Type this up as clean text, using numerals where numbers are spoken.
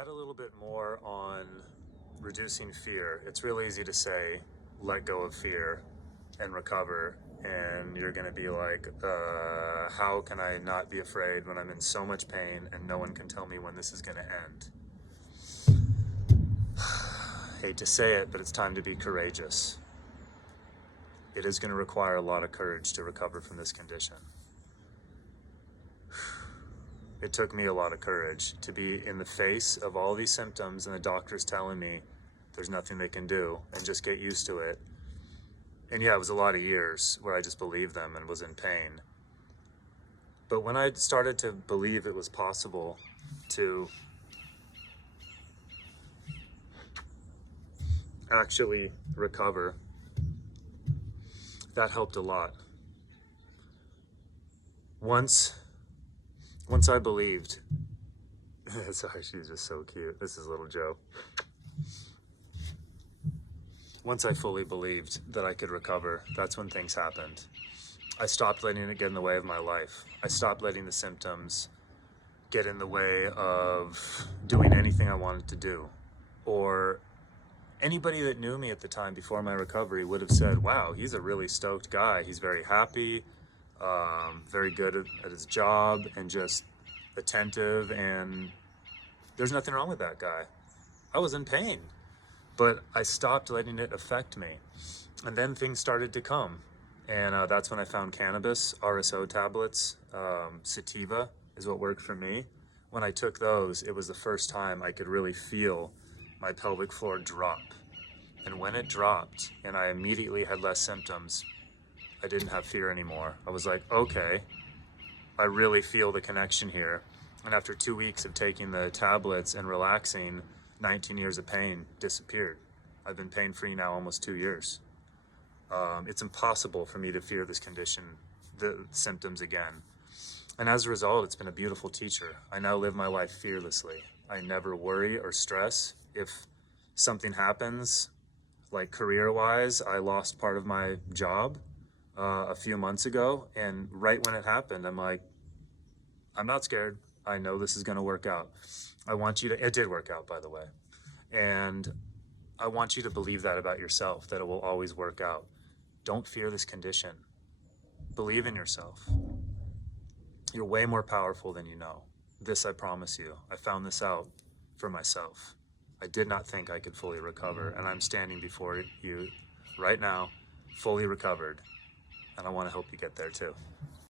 add a little bit more on reducing fear. It's real easy to say, let go of fear and recover. And you're going to be like, how can I not be afraid when I'm in so much pain and no one can tell me when this is going to end? Hate to say it, but it's time to be courageous. It is going to require a lot of courage to recover from this condition. It took me a lot of courage to be in the face of all these symptoms and the doctors telling me there's nothing they can do and just get used to it. And yeah, it was a lot of years where I just believed them and was in pain. But when I started to believe it was possible to actually recover, that helped a lot. Once I believed, sorry, she's just so cute. This is little Joe. Once I fully believed that I could recover, that's when things happened. I stopped letting it get in the way of my life. I stopped letting the symptoms get in the way of doing anything I wanted to do. Or anybody that knew me at the time before my recovery would have said, wow, he's a really stoked guy. He's very happy, very good at his job, and just attentive, and there's nothing wrong with that guy. I was in pain, but I stopped letting it affect me. And then things started to come. And that's when I found cannabis, RSO tablets, sativa is what worked for me. When I took those, it was the first time I could really feel my pelvic floor drop. And when it dropped and I immediately had less symptoms, I didn't have fear anymore. I was like, okay, I really feel the connection here. And after 2 weeks of taking the tablets and relaxing, 19 years of pain disappeared. I've been pain-free now almost 2 years. It's impossible for me to fear this condition, the symptoms again. And as a result, it's been a beautiful teacher. I now live my life fearlessly. I never worry or stress. If something happens, like career-wise, I lost part of my job a few months ago, and right when it happened, I'm like, I'm not scared. I know this is going to work out. I want you to, it did work out, by the way. And I want you to believe that about yourself, that it will always work out. Don't fear this condition. Believe in yourself. You're way more powerful than you know. This I promise you. I found this out for myself. I did not think I could fully recover, and I'm standing before you right now, fully recovered, and I want to help you get there too.